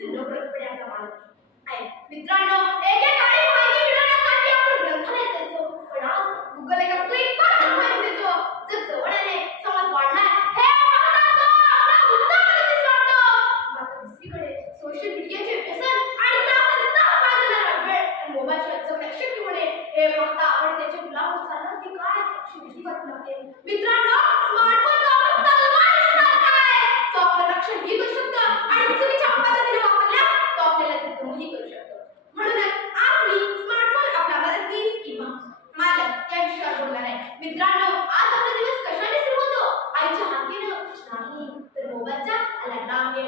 बुद्धी न कळतपणे आपला मालक आहे. मित्रांनो, एकेकाळी माहिती मिळवण्यासाठी आपण ग्रंथालयात जायचो, पण आज गुगल एका क्लिकवर माहिती देतो. जर जवळ आले समाज वाढणार हे पाहता तो आपला मुद्दा कधीच वाटतो. मात्र दुसरीकडे सोशल मीडियाचे व्यसन आणि त्यामध्ये तास वाजवणारा वेळ आणि मोबाईलच्या जगण्यात शक्य होणे हे पाहता आपण त्याच्या गुलाम चालणार की काय अशी भीती वाटू लागते. मित्रांनो, स्मार्टफोनचा आपण तलवारीसारखा आहे. तो आपलं रक्षण ही करू शकतो आणि चुकीच्या पद्धतीने वापरल्यास तो आपल्याला जखमही करू शकतो. म्हणूनच आज मी स्मार्टफोन आपला मदतनीस किंवा मालक या विषयावर बोलणार आहे. मित्रांनो, आज आपला दिवस कशाने सुरू होतो? आईच्या हाकेनं नाही तर मोबाईलच्या अलार्मने.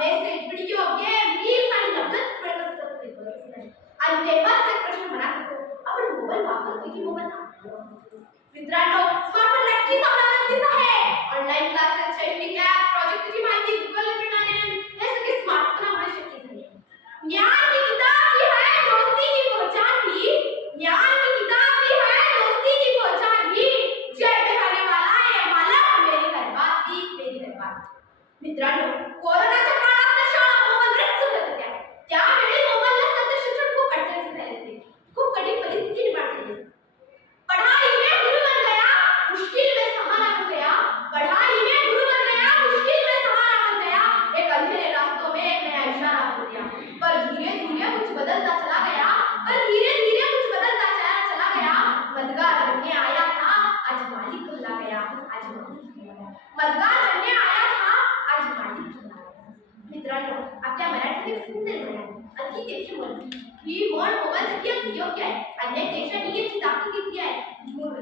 मेसेज, व्हिडिओ, गेम, रील्स आणि नवनवीन वेळ कसं जातं ते कळतच नाही. आणि तेव्हाच एक प्रश्न मनात येतो, आपण मोबाईल वापरतो की मोबाईल वापरतो? मित्रांनो, स्मार्टफोन नक्कीच आपला मदतीस आहे. ऑनलाईन क्लासेस, शैक्षणिक ॲप, प्रोजेक्टची माहिती गूगल मिळणारे हे सगळे स्मार्टफोनमुळे शक्य झाले. ज्ञान की किताब की है दोस्ती की पहचान भी, ज्ञान की किताब की है दोस्ती की पहचान भी, जेब में खाने वाला है मालक मेरी हर बात की मेरी हर बात. मित्रांनो, कोरोनाच्या काळात शाळा मोबाईलवरच चालत होत्या. त्यावेळी मोबाईल नसता तर शिक्षण खूप अडचणीचे झाले असते. खूप कठीण परिस्थिती निर्माण झाली. पढ़ाई में गुरु बन गया, मुश्किल में सहारा बन गया. पढ़ाई में गुरु बन गया, मुश्किल में सहारा बन गया. एक अंधेरे रास्तों में एक नया इशारा बन गया. पर धीरे धीरे कुछ बदलता चला गया. पर धीरे धीरे कुछ बदलता चला गया. मददगार बनने आया था, आज मालिक कहला गया. आज मालिक कहला गया. मददगार बनने आया था, आज मालिक कहला गया. मित्रांनो, आपल्या मराठीत एक सुंदर म्हण आहे, अति तेची म्हण. ही म्हण मोबाईलसाठी योग्य आहे. अनेक देशांनी याची दाखल घेतली आहे.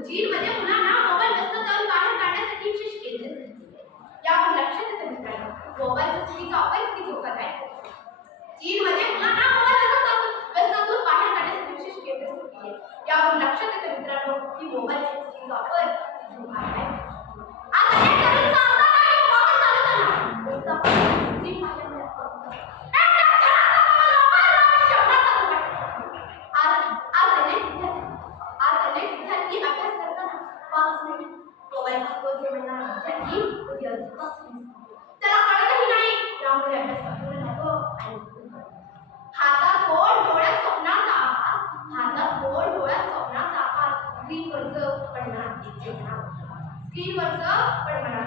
चीनमध्ये मुलांना मोबाईल व्यसनातून बाहेर काढण्यासाठी विशेष केंद्र आहे. यावर लक्षात येतं मित्रांनो, मोबाईलचा चुकीचा वापर किती धोकादायक आहे. चीनमध्ये मुलांना मोबाईल व्यसनातून बाहेर काढण्यासाठी विशेष केंद्र सुरू केले. यावर लक्षात येतं मित्रांनो, की मोबाईलचा चुकीचा वापर किती धोकादायक आहे. आज अनेक तरुण चालताना किंवा वाहन चालवताना कोणता स्क्रीन पाहिल्यामुळे विद्यार्थी अभ्यास करताना 5 मिनिट मोबाईल वापरतो म्हणणार विद्यार्थी त्याला कळतही नाही. त्यामुळे अभ्यास पूर्ण राहतो आणि हातात फोन, डोळ्यात स्वप्नाचा आभास. हातात फोन, डोळ्यात स्वप्नाचा आभास. स्क्रीनवरचं पडणार स्क्रीनवरचं पडणार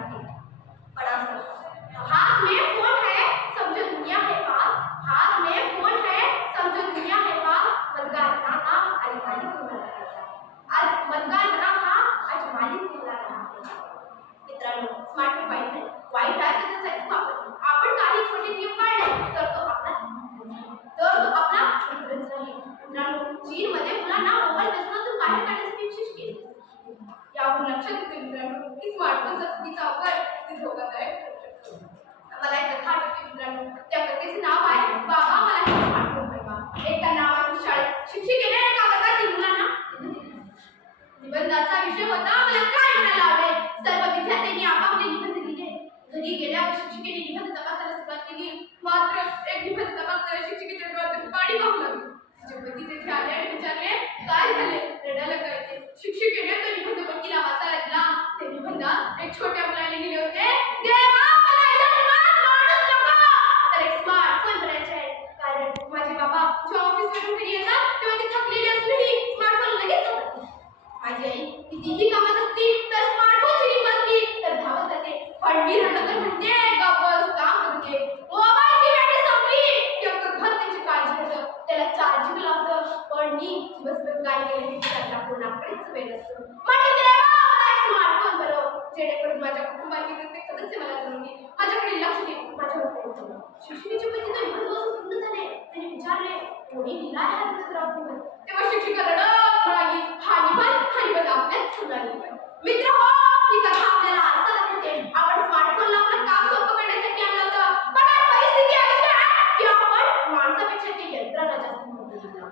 हाथ में फोन है समझो दुनिया है पास. हाथ में फोन है समझो दुनिया है पास. मददगार बना था आज मालिक कहला गया. आज मददगार बना था आज मालिक कहला गया. मित्रांनो, स्मार्टफोन वाईट आहे तर त्याचा वापर आपण काही छोटे नियम पाळले तर तो आपला मित्रच राहील. मित्रांनो, चीनमध्ये मुलांना मोबाईल व्यसनातून बाहेर काढण्यासाठी विशेष केले. यावर लक्षात येते मित्रांनो, की स्मार्टफोनचा चुकीचा वापर किती धोकादायक ठरू शकतो. मला एक कथा आठवते मित्रांनो. त्या कथेचे नाव आहे बाबा मला एक स्मार्टफोन मिळवा. एका नावाच्या शाळेत शिक्षिकेने एका वर्गातील मुलांना निबंधाचा विषय होता मला काय म्हणायला आवडेल. सर्व विद्यार्थ्यांनी आपापले निबंध लिहिले. घरी गेल्यावर शिक्षिकेने निबंध तपासायला सुरुवात केली. मात्र एक निबंध तपासणाऱ्या शिक्षिकेच्या डोळ्यातून पाणी वाहू लागले. तिचे पती तेथे आले आणि विचारले काय झाले. रडायला कळते. शिक्षिकेने तो निबंध पतीला वाचायला दिला. ते निबंधात एक छोट्या मुलाने लिहिले होते, देवा मला जन्मात माणूस नको तर एक स्मार्टफोन बनायचे आहे. कारण माझे बाबा जेव्हा ऑफिसवरून घरी येतात तेव्हा ते थकलेले असूनही स्मार्टफोन लगेच वापरतात. माझी आई कितीही कामात असती तर स्मार्टफोनची रिंग वाजली तर धावत जाते. पण मी रडत तर म्हणते गप्पच काम करते. मोबाईलची बॅटरी संपली की अख्खं घर त्याची काळजी घेतं, त्याला चार्जिंग लावतं. पण मी दिवसभर काय केले त्याला कोणाकडेच वेळ नसतो. म्हणजे देवा मला एक स्मार्टफोन बनव जेणेकरून माझ्या कुटुंबातील प्रत्येक सदस्य मला जरूरी माझ्याकडे लक्ष दे, माझ्यावर प्रेम करू. शिक्षिकेचे पती तर निबंध वाचून पूर्ण झाले. त्याने विचारले कोणी लिहिला आहे हा निबंध. तेव्हा शिक्षिका रडत म्हणाली हा निबंध आपल्याच सुनाली. मित्र हो, ही कथा आपल्याला आरसा दाखवते. आपण स्मार्टफोनला आपलं काम सोपं करण्यासाठी आणलं होतं, पण आज परिस्थिती अशी आहे की आपण माणसापेक्षा ते यंत्राला जास्त महत्त्व देतो.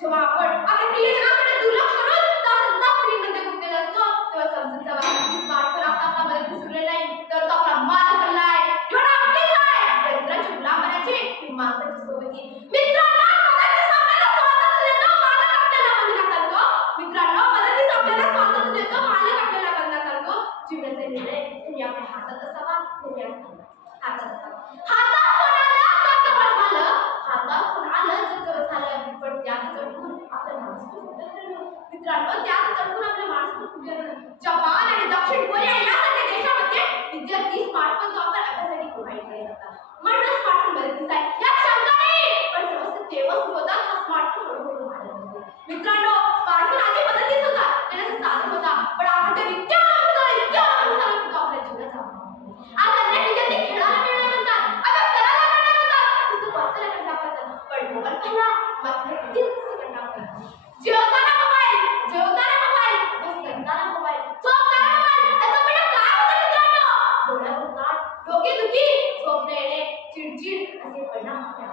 जेव्हा आपण आपल्या प्रियजनाकडे दुर्लक्ष करून तास स्क्रीनमध्ये गुंतलेला असतो तेव्हा समजून जावा की स्मार्टफोन आपला मध्ये विसरलेला नाही तर तो आपला माल बनला आहे. एवढा आपलीच आहे. यंत्राची गुलाम बनायची ही माणसाची सोबती. मित्रांनो, मदतीस आपल्याला स्वातंत्र्य देतो मालक आपल्याला बंधनात आणतो. मित्रांनो, मदतीस आपल्याला स्वातंत्र्य देतो मालक आपल्याला बंधनात आणतो. जीवनाचा निर्णय आपल्या हातात असावा, हातात असावा. विद्यार्थी स्मार्टफोनचा वापर अभ्यासासाठी प्रोव्हाइड करत असतात. म्हणून स्मार्टफोन मदतीचा आहे यात शंका नाही. पण समस्या तेव्हा सुरू होतात हा स्मार्टफोन हळूहळू वाढत असतो. मित्रांनो, स्मार्टफोन आधी मदतीच होता, त्याचा साधन होता, पण आपण ते इतक्या अवलंबून झालो की तो आपल्या जीवनाचा भाग बनला. आज अनेक विद्यार्थी खेळायला मिळणार म्हणतात, अभ्यास करायला मिळणार म्हणतात, पुस्तक वाचायला कंटाळा करतात, पण मोबाईल पाहिला मात्र कितीच कंटाळा करतात. जेवताना मोबाईल, अभ्यास करताना मोबाईल, झोपताना मोबाईल. याचा परिणाम काय होतो मित्रांनो? डोळ्यावर ताण, डोकेदुखी, झोप न येणे, चिडचिड असे परिणाम आपल्या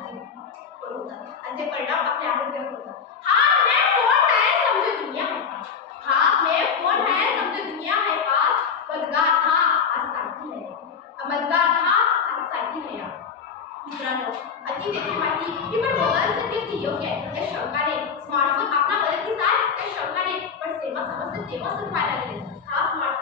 आरोग्यावर होतात. हाँ मैं फोन है समझो दुनिया है पास, हाँ मैं फोन है समझो दुनिया है पास, मदगार था आज साथी है, मदगार था आज साथी है. मित्रांनो, अति तेथे माहिती की पण मोबाईलचे ते योग्य आहे त्या शंकाने स्मार्टफोन आपला मदतीचा आहे त्या शंकाने पण सेवा समस्या तेव्हा सुरू व्हायला लागले. हा स्मार्टफोन